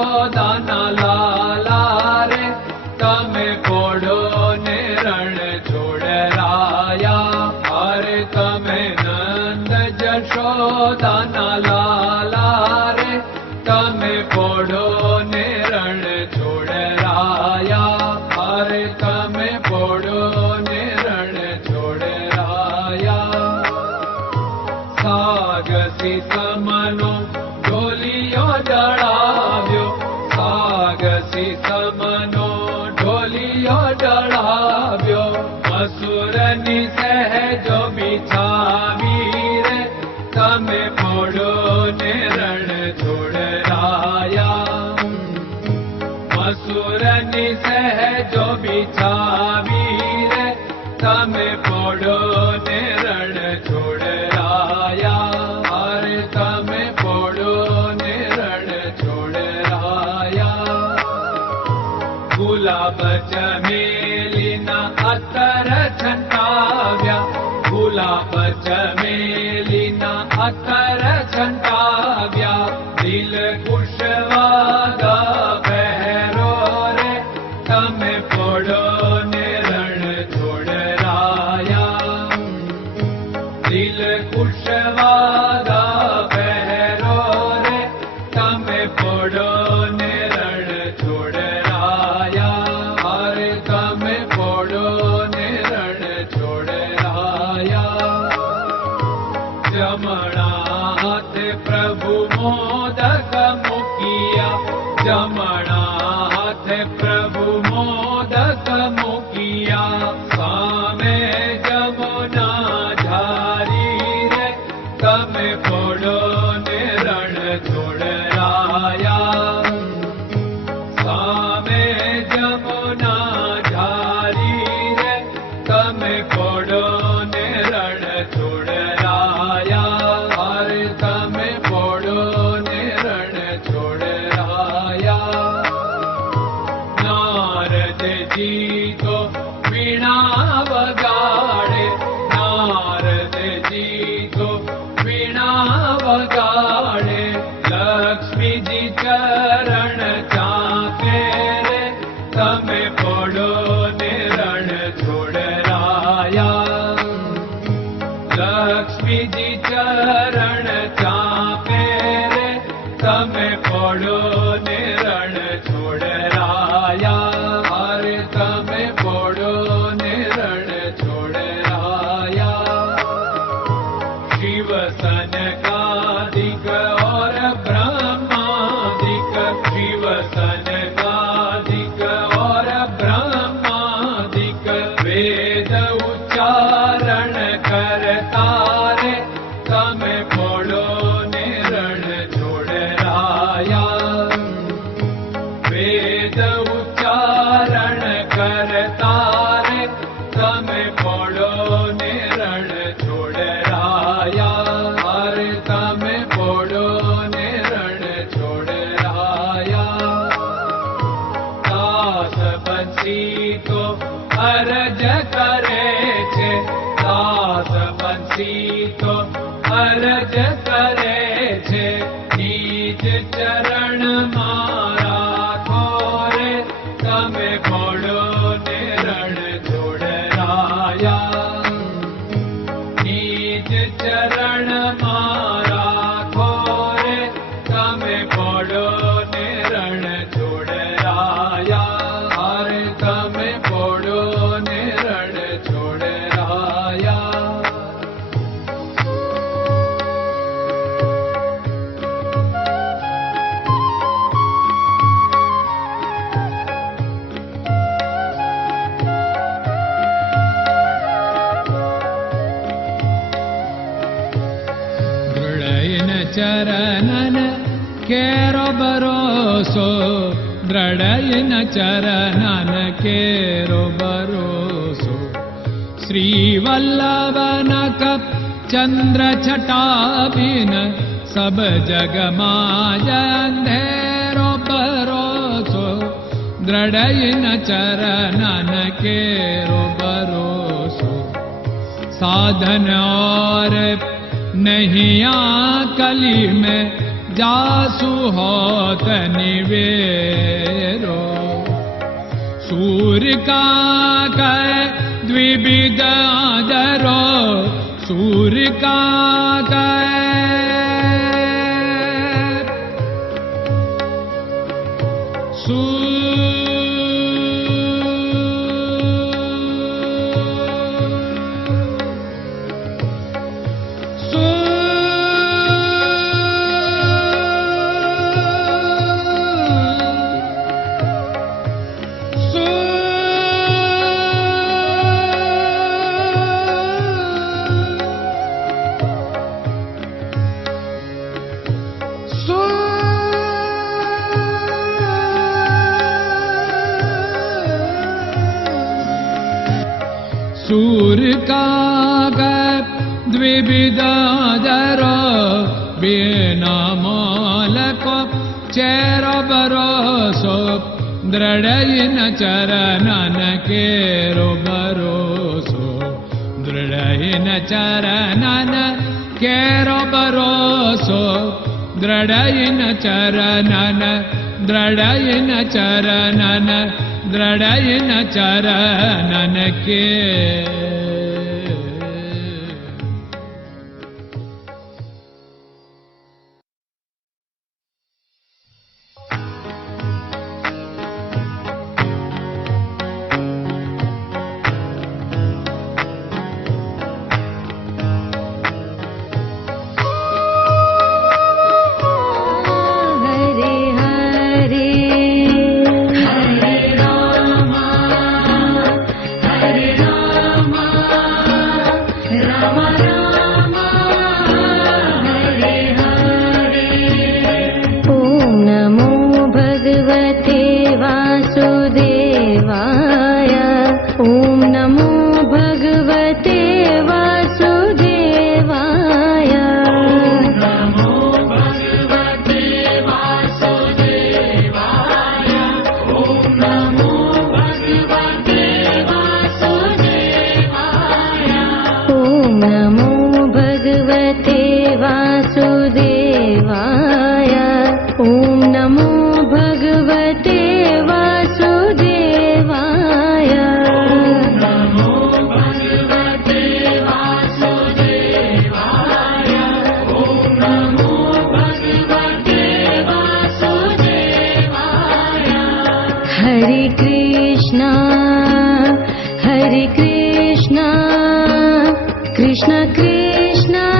જશોદાના લાલા રે તમે પોડો ને રણ છોડરાયા. અરે તમે નંદ જશોદાના લાલા રે તમે પોડો ને રણ છોડરાયા. અરે તમે પોડો ને રણ છોડરાયા. સાગસી સમનો ઢોલિયો ડળાવ્યો, સાગસી સમનો ઢોલિયો ડળાવ્યો. મસૂરની સહેજો બિછાવી રે તમે પોડો ને રણ છોડરાયા. મસૂરની સહેજો બિછાવી રે તમે પોડો ને રણ છોડરાયા. અરે તમે પોડો ને રણ છોડરાયા. ગુલાબ ચમેલીના અત્તર છંટાવ્યા, ગુલાબ ચમેલીના અત્તર છંટાવ્યા. દિલ કુશવાદા પહેરો રે તમે પોડો ને રણ છોડરાયા. દિલ કુશવાદા પહેરો રે તમે પોડો ને રણ છોડરાયા. અરે તમે પોડો ને રણ છોડરાયા. જમણા હાથે પ્રભુ મોદક મૂકિયા, જમણા હાથે પ્રભુ મોદક મૂકિયા. સામે જમુના ઝારી રે તમે પોડો ને રણ છોડરાયા. સામે જમુના ઝારી રે તમે પોડો ને રણ છોડરાયા. અરે તમે પોડો ને રણ છોડરાયા. નારદજી તો વીણા વગાડે, નારદજી તો વીણા વગાડે. લક્ષ્મીજી ચરણ ચાકે રે તમે પોડો ને રણ છોડરાયા. લક્ષ્મીજી ચરણ ચાપે રે તમે પોડો ને રણ છોડરાયા. અરે તમે પોડો ને રણ છોડરાયા. શિવ સનકાદિક और ब्रह्मादिक, शिव सनकादिक और ब्रह्मादिक. वेद उच्चारण करता रे તમે પોડો ને રણ છોડરાયા. વેદ ઉચ્ચારણ કરતા રે તમે પોડો ને રણ છોડરાયા. અરે તમે પોડો ને રણ છોડરાયા. દાસ બંસી તો અરજ કરે છે, દાસ બંસી તો અરજ કરે છે. નીચ ચરણ મારા ખોરે તમે પોડો ને રણ છોડરાયા. નીચ ચરણ મારા ખોરે તમે પોડો ને રણ છોડરાયા. અરે તમે પોડો ને રણ છોડરાયા. ચરણન કેરો ભરોસો, દ્રઢયન ચરણન કેરો ભરોસો. શ્રી વલ્લભન કપ ચંદ્ર છટાબિન સબ જગમાં અંધેરો ભરોસો. દ્રઢયન ચરણન કેરો ભરોસો. साधन और नहीं कली में जासु होत निवेरो। सूर्य का कै द्विविध आदरो, सूर्य का कै सूर्य का द्विविधादरो, बिना मालको चेर भरोसो, दृढ़ चरणन केरो भरोसो, दृढ़ चरणन केरो भरोसो, दृढ़ चरणन, दृढ़ चरणन, दृढ़ चरणन के। Krishna Krishna